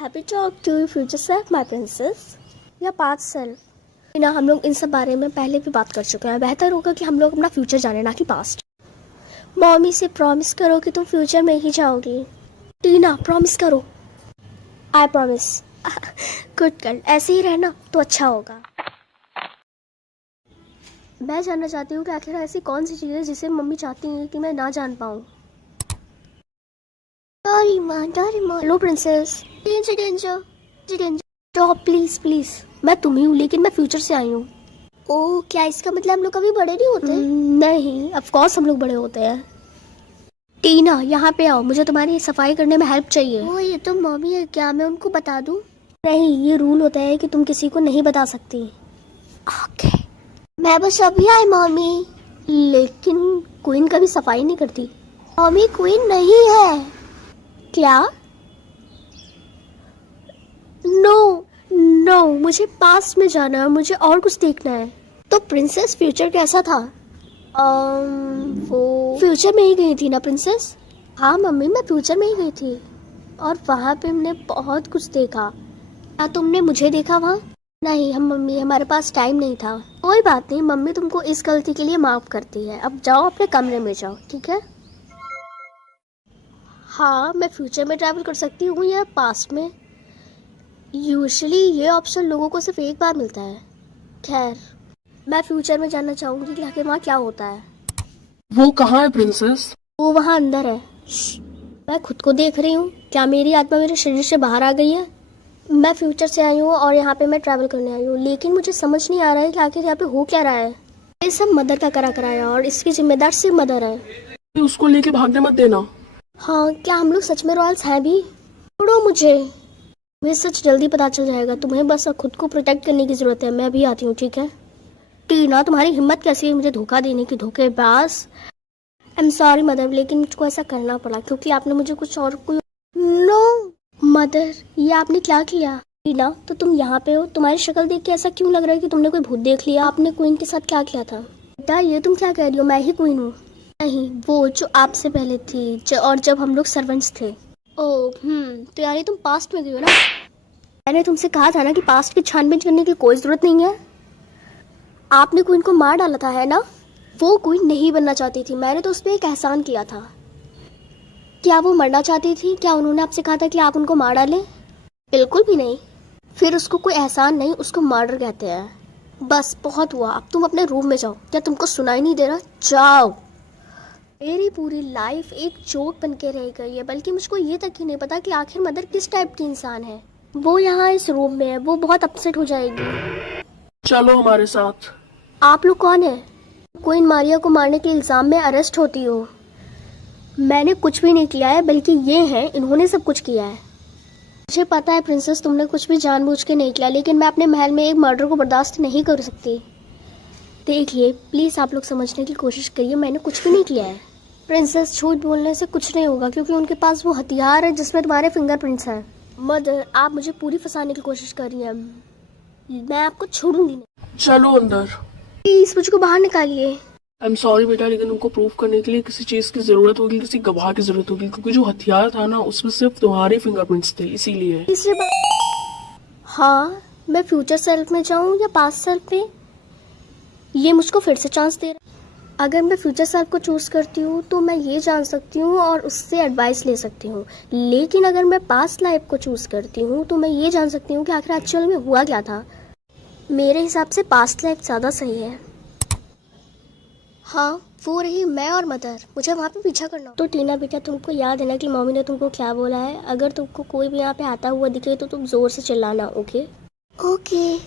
Happy talk to you future self my princess या past self. ना हम लोग इन सब बारे में पहले भी बात कर चुके हैं। बेहतर होगा कि हम लोग अपना फ्यूचर जाने, ना कि पास्ट। मम्मी से प्रॉमिस करो कि तुम फ्यूचर में ही जाओगी। टीना प्रॉमिस करो। I promise. गुड गर्ल, ऐसे ही रहना तो अच्छा होगा। मैं जानना चाहती हूँ कि आखिर ऐसी कौन सी चीज़ है जिसे मम्मी चाहती हैं कि मैं ना जान पाऊँ। Hello princess. Danger danger danger. Stop please please. मैं तुम ही हूँ, लेकिन मैं फ्यूचर से आई हूँ। ओह, क्या इसका मतलब हम लोग कभी बड़े नहीं होते? नहीं, ऑफ कोर्स हम लोग बड़े होते हैं। टीना यहाँ पे आओ, मुझे तुम्हारी सफाई करने में हेल्प चाहिए। ओह, ये तो मम्मी है, क्या मैं उनको बता दूँ? नहीं, ये रूल होता है कि तुम किसी को नहीं बता सकती। ओके। मैं बस अभी आई मम्मी। लेकिन क्वीन कभी सफाई नहीं करती। मम्मी क्वीन नहीं है। क्या? नो नो, मुझे पास्ट में जाना है, मुझे और कुछ देखना है। तो प्रिंसेस फ्यूचर कैसा था? वो फ्यूचर में ही गई थी ना प्रिंसेस? हाँ मम्मी, मैं फ्यूचर में ही गई थी और वहाँ पे हमने बहुत कुछ देखा। क्या तुमने मुझे देखा वहाँ? नहीं हम मम्मी, हमारे पास टाइम नहीं था। कोई बात नहीं मम्मी, तुमको इस गलती के लिए माफ करती है। अब जाओ अपने कमरे में जाओ, ठीक है? हाँ, मैं फ्यूचर में ट्रैवल कर सकती हूँ या पास्ट में। यूजुअली ये ऑप्शन लोगों को सिर्फ एक बार मिलता है। खैर, मैं फ्यूचर में जानना चाहूंगी कि आखिर वहाँ क्या होता है। वो कहाँ है प्रिंसेस? वो वहाँ अंदर है। मैं खुद को देख रही हूँ। क्या मेरी आत्मा मेरे शरीर से बाहर आ गई है? मैं फ्यूचर से आई हूँ और यहाँ पे मैं ट्रैवल करने आई हूँ, लेकिन मुझे समझ नहीं आ रहा है कि आखिर यहाँ पे हो क्या रहा है। ये सब मदर का करा कराया और इसकी जिम्मेदार सिर्फ मदर है। उसको लेके भागने मत देना। हाँ, क्या हम लोग सच में रॉयल्स हैं भी? छोड़ो मुझे सच जल्दी पता चल जाएगा। तुम्हें बस खुद को प्रोटेक्ट करने की जरूरत है। मैं अभी आती हूँ, ठीक है? टीना, तुम्हारी हिम्मत कैसी है मुझे धोखा देने की, धोखेबाज। आई एम सॉरी मदर, लेकिन मुझको ऐसा करना पड़ा क्योंकि आपने मुझे कुछ और कोई। नो मदर, ये आपने क्या किया? टीना, तो तुम यहाँ पे हो, तुम्हारी शक्ल देख के ऐसा क्यों लग रहा है कि तुमने कोई भूत देख लिया? आपने क्वीन के साथ क्या किया था? बेटा, ये तुम क्या कह रही हो? मैं ही क्वीन हूँ। नहीं, वो जो आपसे पहले थी और जब हम लोग सर्वेंट्स थे। ओह तो यानी तुम पास्ट में गई हो ना? मैंने तुमसे कहा था ना कि पास्ट की छानबीन करने की कोई जरूरत नहीं है। आपने क्वीन को मार डाला था, है ना? वो क्वीन नहीं बनना चाहती थी, मैंने तो उस पर एक एहसान किया था। क्या वो मरना चाहती थी? क्या उन्होंने आपसे कहा था कि आप उनको मार डालें? बिल्कुल भी नहीं। फिर उसको कोई एहसान नहीं, उसको मर्डर कहते हैं। बस बहुत हुआ, अब तुम अपने रूम में जाओ। क्या तुमको सुनाई नहीं दे रहा? जाओ। मेरी पूरी लाइफ एक जोक बन के रह गई है, बल्कि मुझको ये तक ही नहीं पता कि आखिर मदर किस टाइप की इंसान है। वो यहाँ इस रूम में है, वो बहुत अपसेट हो जाएगी। चलो हमारे साथ। आप लोग कौन है? क्वीन मारिया को मारने के इल्जाम में अरेस्ट होती हो। मैंने कुछ भी नहीं किया है, बल्कि ये हैं, इन्होंने सब कुछ किया है। मुझे पता है प्रिंसेस, तुमने कुछ भी जानबूझ के नहीं किया, लेकिन मैं अपने महल में एक मर्डर को बर्दाश्त नहीं कर सकती। देखिए प्लीज, आप लोग समझने की कोशिश करिए, मैंने कुछ भी नहीं किया है। प्रिंसेस, झूठ बोलने से कुछ नहीं होगा क्योंकि उनके पास वो हथियार है जिसमें तुम्हारे फिंगरप्रिंट्स हैं। मदर, आप मुझे पूरी फंसाने की कोशिश कर रही हैं। मैं आपको छोड़ूंगी नहीं। चलो अंदर। प्लीज मुझको बाहर निकालिए। आई एम सॉरी बेटा, लेकिन उनको प्रूफ करने के लिए किसी चीज की जरूरत होगी, किसी गवाह की जरूरत होगी, क्योंकि जो हथियार था ना उसमें सिर्फ तुम्हारे फिंगरप्रिंट्स थे, इसीलिए। तीसरी बात, हाँ, मैं फ्यूचर सेल्फ में जाऊँ या पास्ट सेल्फ में, ये मुझको फिर से चांस दे रहा है। अगर मैं फ्यूचर सेल्फ को चूज करती हूँ तो मैं ये जान सकती हूँ और उससे एडवाइस ले सकती हूँ, लेकिन अगर मैं पास्ट लाइफ को चूज करती हूँ तो मैं ये जान सकती हूँ कि आखिर एक्चुअल में हुआ क्या था। मेरे हिसाब से पास्ट लाइफ ज़्यादा सही है। हाँ, वो रही मैं और मदर, मुझे वहाँ पे पीछा करना। तो टीना बेटा, तुमको याद है ना कि मम्मी ने तुमको क्या बोला है? अगर तुमको कोई भी यहाँ पे आता हुआ दिखे तो तुम जोर से चिल्लाना, ओके? ओके।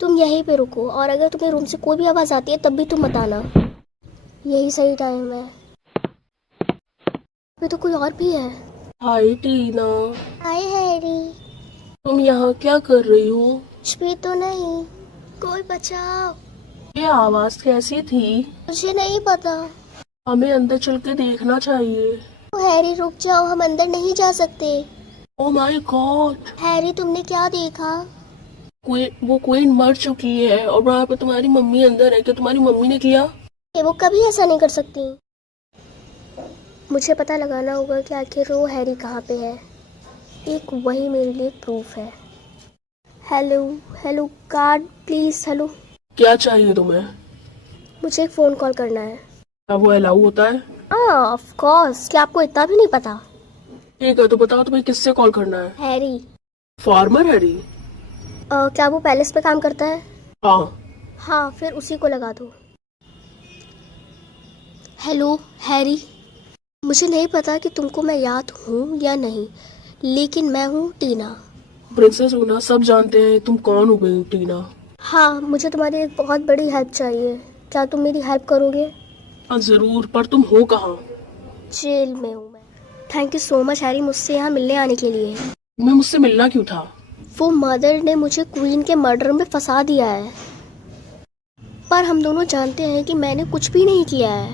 तुम यहीं पे रुको और अगर तुम्हें रूम से कोई भी आवाज़ आती है तब भी तुम मत आना। यही सही टाइम है। अभी तो कोई और भी है। हाय टीना। हाय हैरी। तुम यहाँ क्या कर रही हो? कुछ भी तो नहीं। कोई बचाओ। ये आवाज कैसी थी? मुझे नहीं पता। हमें अंदर चल के देखना चाहिए। हैरी रुक जाओ, हम अंदर नहीं जा सकते। Oh my God. हैरी, तुमने क्या देखा? वो क्वीन मर चुकी है और वहाँ पे तुम्हारी मम्मी अंदर है। क्या तुम्हारी मम्मी ने किया? वो कभी ऐसा नहीं कर सकती। मुझे पता लगाना होगा कि आखिर वो हैरी कहाँ पे है। एक वही मेरे लिए प्रूफ है। Hello, hello card please. Hello, क्या चाहिए तुम्हें? मुझे एक फ़ोन कॉल करना है। क्या वो अलाउ होता है? हाँ ऑफ कोर्स, क्या आपको इतना भी नहीं पता? ठीक है, तो बताओ तुम्हें किससे कॉल करना है? हैरी। Farmer Harry? क्या वो पैलेस पे काम करता है? हाँ। हाँ, फिर उसी को लगा दो। हेलो हैरी, मुझे नहीं पता कि तुमको मैं याद हूँ या नहीं, लेकिन मैं हूँ टीना। प्रिंसेस ऊना सब जानते हैं तुम कौन हो गई टीना। हाँ, मुझे तुम्हारी एक बहुत बड़ी हेल्प चाहिए। क्या तुम मेरी हेल्प करोगे? हाँ जरूर, पर तुम हो कहाँ? जेल में हूँ मैं। Thank you so much Harry मुझसे यहाँ मिलने आने के लिए। तुम्हें मुझसे मिलना क्यों था? वो मदर ने मुझे क्वीन के मर्डर में फंसा दिया है, पर हम दोनों जानते हैं कि मैंने कुछ भी नहीं किया है,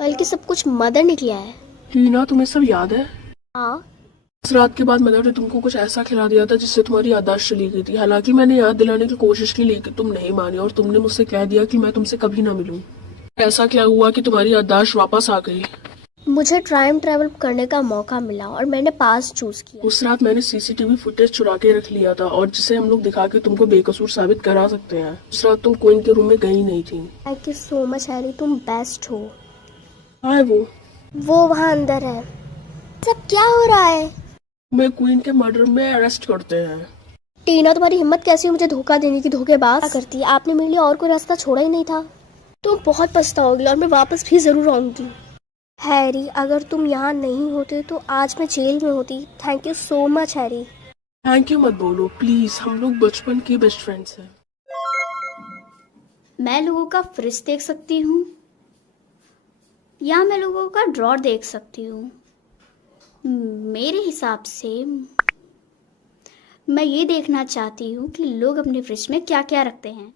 बल्कि सब कुछ मदर ने किया है। टीना तुम्हें सब याद है? हाँ। उस रात के बाद मदर ने तुमको कुछ ऐसा खिला दिया था जिससे तुम्हारी याददाश्त चली गई थी। हालांकि मैंने याद दिलाने की कोशिश की लेकिन तुम नहीं मानी और तुमने मुझसे कह दिया कि मैं तुमसे कभी ना मिलूं। ऐसा क्या हुआ कि तुम्हारी याददाश्त वापस आ गई? मुझे टाइम ट्रैवल करने का मौका मिला और मैंने पास चूज किया। उस रात मैंने सीसीटीवी फुटेज चुरा के रख लिया था और जिसे हम लोग दिखा के तुमको बेकसूर साबित करा सकते हैं। उस रात तुम क्वीन के रूम में गई नहीं थी। Thank you so much Harry, तुम बेस्ट हो। हाँ है वो वहाँ अंदर है। सब क्या हो रहा है? तुम्हें क्वीन के मर्डर में अरेस्ट करते हैं। टीना, तुम्हारी हिम्मत कैसी है मुझे धोखा देने की? धोखेबाज क्या करती है? आपने मेरे लिए और कोई रास्ता छोड़ा ही नहीं था। तुम बहुत पछताओगी और मैं वापस भी जरूर आऊंगी। हैरी, अगर तुम यहाँ नहीं होते तो आज मैं जेल में होती। Thank you so much Harry. Thank you मत बोलो प्लीज, हम लोग बचपन के बेस्ट फ्रेंड्स हैं। मैं लोगों का फ्रिज देख सकती हूँ या मैं लोगों का ड्रॉर देख सकती हूँ। मेरे हिसाब से मैं ये देखना चाहती हूँ कि लोग अपने फ्रिज में क्या क्या रखते हैं।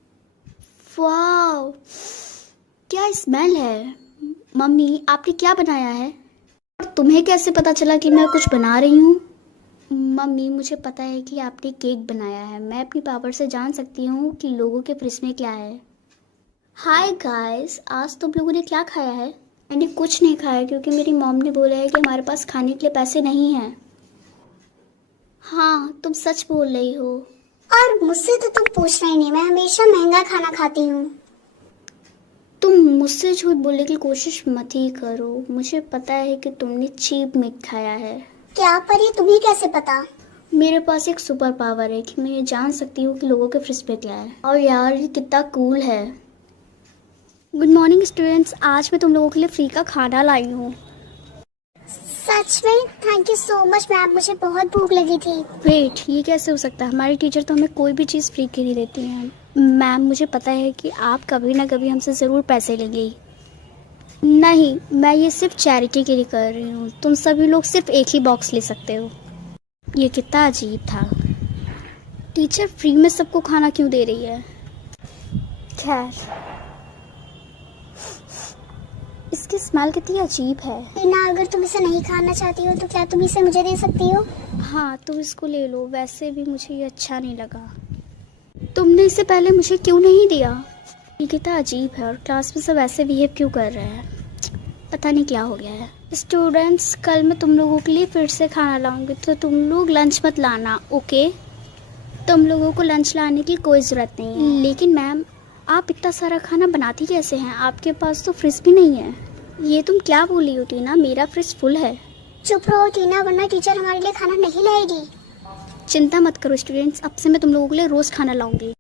वाह, क्या स्मेल है। मम्मी, आपने क्या बनाया है? और तुम्हें कैसे पता चला कि मैं कुछ बना रही हूँ? मम्मी, मुझे पता है कि आपने केक बनाया है। मैं अपनी पावर से जान सकती हूँ कि लोगों के फ्रिज में क्या है। हाय गाइस, आज तुम लोगों ने क्या खाया है? मैंने कुछ नहीं खाया क्योंकि मेरी मॉम ने बोला है कि हमारे पास खाने के लिए पैसे नहीं हैं। हाँ, तुम सच बोल रही हो। और मुझसे तो तुम पूछना ही नहीं, मैं हमेशा महंगा खाना खाती हूँ। तुम मुझसे झूठ बोलने की कोशिश मत ही करो। मुझे पता है कि तुमने चीप मीट खाया है। क्या, पर ये तुम्हें कैसे पता? मेरे पास एक सुपर पावर है कि मैं ये जान सकती हूँ कि लोगों के फ्रिज पे क्या है। और यार, ये कितना कूल है। गुड मॉर्निंग स्टूडेंट्स, आज मैं तुम लोगों के लिए फ्री का खाना लाई हूँ। सच में? Thank you so much ma'am, मुझे बहुत भूख लगी थी। वेट, ये कैसे हो सकता है? हमारी टीचर तो हमें कोई भी चीज़ फ्री के नहीं देती हैं। मैम, मुझे पता है कि आप कभी ना कभी हमसे ज़रूर पैसे लेंगे। नहीं, मैं ये सिर्फ चैरिटी के लिए कर रही हूँ। तुम सभी लोग सिर्फ एक ही बॉक्स ले सकते हो। ये कितना अजीब था। टीचर फ्री में सबको खाना क्यों दे रही है? खैर, इसकी स्मेल कितनी अजीब है। टीना, अगर तुम इसे नहीं खाना चाहती हो तो क्या तुम इसे मुझे दे सकती हो? हाँ, तुम इसको ले लो। वैसे भी मुझे ये अच्छा नहीं लगा। तुमने इससे पहले मुझे क्यों नहीं दिया? ये कितना अजीब है और क्लास में सब ऐसे बिहेव क्यों कर रहे हैं? पता नहीं क्या हो गया है। स्टूडेंट्स, कल मैं तुम लोगों के लिए फिर से खाना लाऊंगी तो तुम लोग लंच मत लाना, ओके? तुम लोगों को लंच लाने की कोई ज़रूरत नहीं है। लेकिन मैम, आप इतना सारा खाना बनाती कैसे हैं? आपके पास तो फ्रिज भी नहीं है। ये तुम क्या बोल रही हो टीना? मेरा फ्रिज फुल है। चुप रहो टीना, वरना टीचर हमारे लिए खाना नहीं लाएगी। चिंता मत करो स्टूडेंट्स, अब से मैं तुम लोगों के लिए रोज़ खाना लाऊंगी।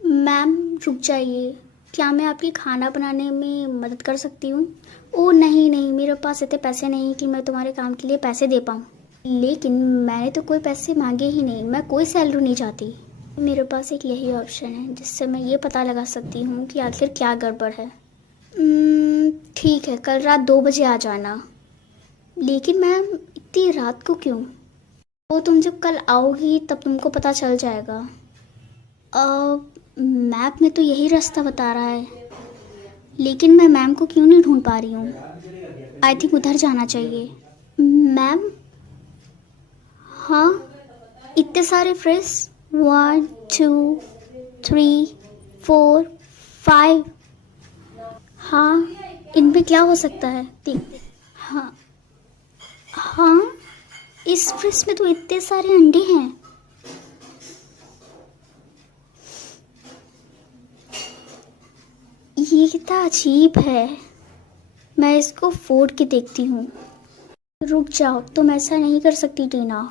मैम, रुक जाइए। क्या मैं आपकी खाना बनाने में मदद कर सकती हूँ? ओह नहीं नहीं, मेरे पास इतने पैसे नहीं कि मैं तुम्हारे काम के लिए पैसे दे पाऊँ। लेकिन मैंने तो कोई पैसे मांगे ही नहीं। मैं कोई सैलरी नहीं चाहती। मेरे पास एक यही ऑप्शन है जिससे मैं ये पता लगा सकती हूँ कि आखिर क्या गड़बड़ है। ठीक है, कल रात 2 बजे आ जाना। लेकिन मैम, इतनी रात को क्यों? वो तुम जब कल आओगी तब तुमको पता चल जाएगा। मैप में तो यही रास्ता बता रहा है, लेकिन मैं मैम को क्यों नहीं ढूंढ पा रही हूँ। आई थिंक उधर जाना चाहिए। मैम? हाँ, इतने सारे फ्रिज, 1 2 3 4 5। हाँ, इनमें क्या हो सकता है? हाँ हाँ, इस फ्रिज में तो इतने सारे अंडे हैं। ये कितना अजीब है। मैं इसको फोड़ के देखती हूँ। रुक जाओ, तुम ऐसा नहीं कर सकती टीना।